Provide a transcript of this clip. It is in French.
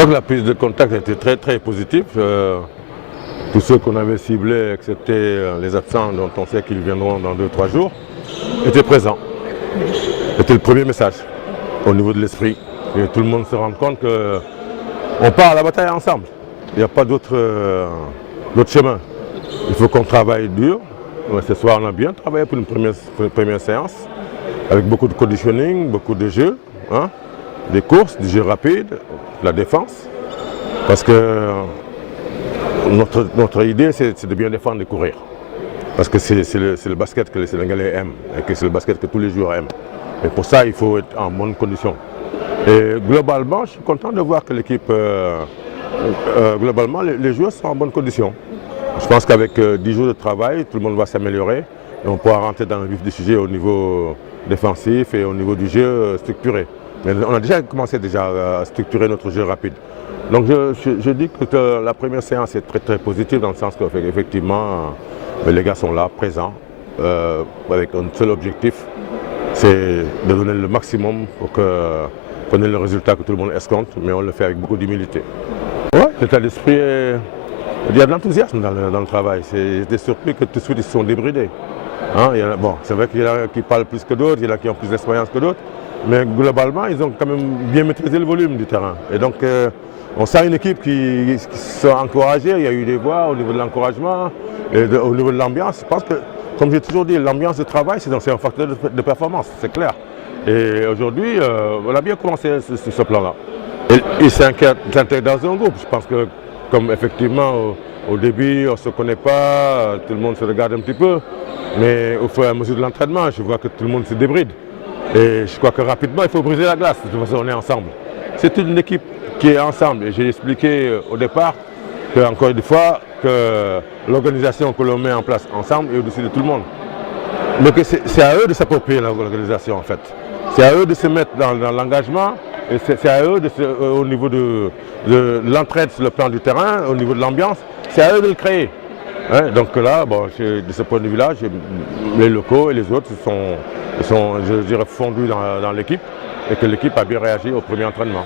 crois que la prise de contact était très très positive. Tous ceux qu'on avait ciblés, excepté les absents dont on sait qu'ils viendront dans 2-3 jours, étaient présents. C'était le premier message au niveau de l'esprit. Et tout le monde se rend compte qu'on part à la bataille ensemble. Il n'y a pas d'autre chemin. Il faut qu'on travaille dur. Ce soir, on a bien travaillé pour une première séance, avec beaucoup de conditioning, beaucoup de jeux, hein, des courses, des jeux rapides, la défense. Parce que notre idée, c'est de bien défendre et courir. Parce que c'est le basket que les Sénégalais aiment et que c'est le basket que tous les joueurs aiment. Et pour ça, il faut être en bonne condition. Et globalement, je suis content de voir que l'équipe, globalement, les joueurs sont en bonne condition. Je pense qu'avec 10 jours de travail, tout le monde va s'améliorer et on pourra rentrer dans le vif du sujet au niveau défensif et au niveau du jeu structuré. Mais on a déjà commencé à structurer notre jeu rapide. Donc je dis que la première séance est très très positive dans le sens qu'effectivement les gars sont là, présents, avec un seul objectif, c'est de donner le maximum pour qu'on ait le résultat que tout le monde escompte, mais on le fait avec beaucoup d'humilité. Ouais, l'état d'esprit, il y a de l'enthousiasme dans le travail. J'étais surpris que tout de suite ils se sont débridés. Hein, bon, c'est vrai qu'il y en a qui parlent plus que d'autres, il y en a qui ont plus d'expérience que d'autres, mais globalement ils ont quand même bien maîtrisé le volume du terrain. Et donc on sent une équipe qui s'est encouragée, il y a eu des voix au niveau de l'encouragement, et au niveau de l'ambiance. Je pense que, comme j'ai toujours dit, l'ambiance de travail c'est un facteur de performance, c'est clair. Et aujourd'hui, on a bien commencé ce plan-là. Et ils s'intègrent dans un groupe. Je pense que, comme effectivement au début on ne se connaît pas, tout le monde se regarde un petit peu, mais au fur et à mesure de l'entraînement, je vois que tout le monde se débride. Et je crois que rapidement, il faut briser la glace, de toute façon on est ensemble. C'est une équipe qui est ensemble. Et j'ai expliqué au départ, encore une fois, que l'organisation que l'on met en place ensemble est au-dessus de tout le monde. Donc c'est à eux de s'approprier l'organisation en fait. C'est à eux de se mettre dans l'engagement et c'est à eux, au niveau de l'entraide sur le plan du terrain, au niveau de l'ambiance, c'est à eux de le créer. Hein, donc là, bon, de ce point de vue-là, les locaux et les autres sont je dirais, fondus dans l'équipe et que l'équipe a bien réagi au premier entraînement.